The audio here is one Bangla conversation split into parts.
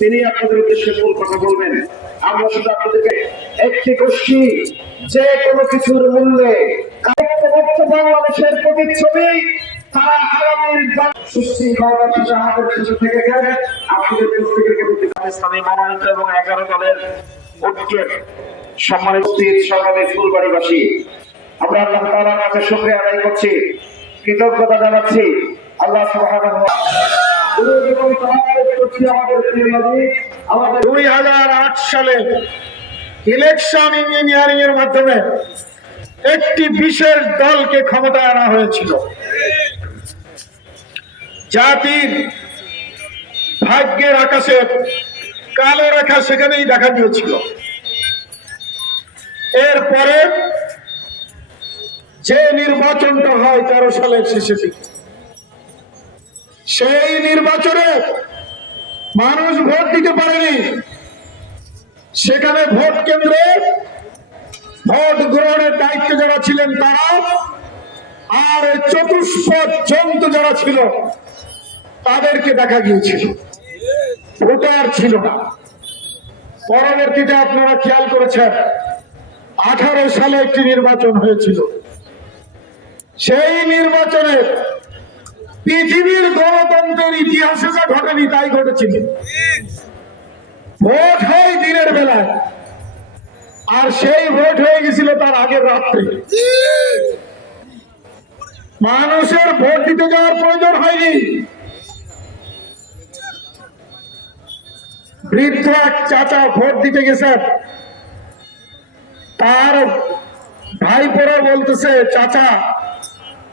তিনি আপনাদের উদ্দেশ্যে মূল কথা বলবেন। আমরা শুধু আপনাদেরকে একটি গোষ্ঠী যে কোনো কিছুর মূল্যে বাংলাদেশের প্রতিচ্ছবি তারা আগামীর সুশৃঙ্খলার সাথে আমাদের শেষে থেকে গেলে আপনাদের প্রত্যেকের প্রতি পাকিস্তানি মনোনীত এবং 11 দলের ঐক্যের সম্মানিত সরকারি ফুলবাড়িবাসী, আমরা আল্লাহ তাআলার কাছে শুকরিয়া আদায় করছি, কৃতজ্ঞতা জানাচ্ছি। আল্লাহ সুবহানাহু ওয়া তাআলা 2008 সালে ইলেকশন ইঞ্জিনিয়ারিং এর মাধ্যমে একটি বিশেষ দলকে ক্ষমতায় আনা হয়েছিল। জাতির ভাগ্যের আকাশে কালো রেখা সেখানেই দেখা দিয়েছিল। এরপরে যে নির্বাচনটা হয় 13 সালের শেষে দিকে, সেই নির্বাচনে মানুষ ভোট দিতে পারেনি। সেখানে ভোট কেন্দ্রে ভোট গ্রহণের দায়িত্বে যারা ছিলেন তারা, আর চতুষ্পদ জন্তু যারা ছিল তাদেরকে দেখা গিয়েছিল, ভোটার ছিল না। পরবর্তীতে আপনারা খেয়াল করেছেন 18 সালে একটি নির্বাচন হয়েছিল। সেই নির্বাচনে পৃথিবীর গণতন্ত্রের ইতিহাসে যা ঘটেনি তাই ঘটেছিল। ভোট হয় দিনের বেলায়, আর সেই ভোট হয়ে গেছিল তার আগের রাত্রে। মানুষের ভোট দিতে যাওয়ার প্রয়োজন হয়নি। বৃদ্ধ এক চাচা ভোট দিতে গেছেন, তার ভাইপোরা বলতেছে, চাচা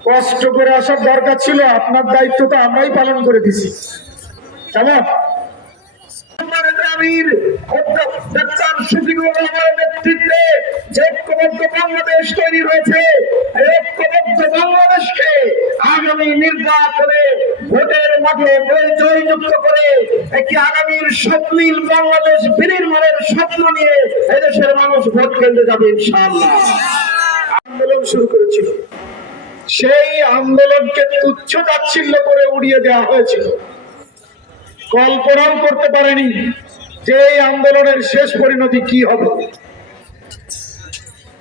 কষ্ট করে আসার দরকার ছিল, আপনার দায়িত্ব তো আমরাই পালন করে দিছি। কেমন নেতৃত্বে যে ঐক্যবদ্ধ বাংলাদেশ তৈরি হয়েছে, ঐক্যবদ্ধ বাংলাদেশকে আগামী নির্বাচনে ভোটের মাঠে জয়যুক্ত করে একটি আগামীর স্বপ্নীল বাংলাদেশ বিনির্মাণের স্বপ্ন নিয়ে এদেশের মানুষ ভোট কেন্দ্রে যাবে ইনশাআল্লাহ। আন্দোলন শুরু করেছিল, সেই আন্দোলনকে তুচ্ছ তাচ্ছিল্য করে উড়িয়ে দেওয়া হয়েছিল। কল্পনাও করতে পারেনি যে এই আন্দোলনের শেষ পরিণতি কি হবে।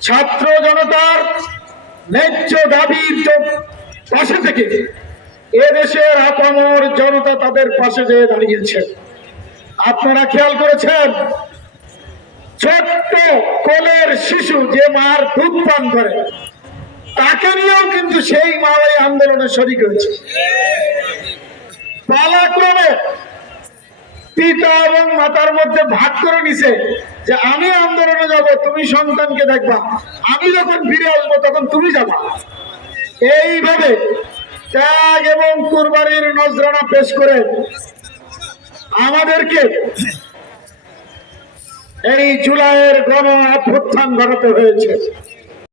ছাত্র জনতার ন্যায্য দাবির পাশে থেকে এদেশের আপামর জনতা তাদের পাশে যেয়ে দাঁড়িয়েছে। আপনারা খেয়াল করেছেন, ছোট্ট কোলের শিশু যে মার দুধ পান করে তাকে নিয়েও কিন্তু সেই মা এই আন্দোলনে শরীক হয়েছে। পালাক্রমে পিতা এবং মাতার মধ্যে ভাগ করে নিছে যে আমি আন্দোলনে যাব, তুমি সন্তানকে দেখবা, আমি যখন ফিরে আসবো তখন তুমি যাবা। এইভাবে ত্যাগ এবং কুরবানির নজরানা পেশ করে আমাদেরকে এই জুলাইয়ের গণ অভ্যুত্থান ঘটাতে হয়েছে।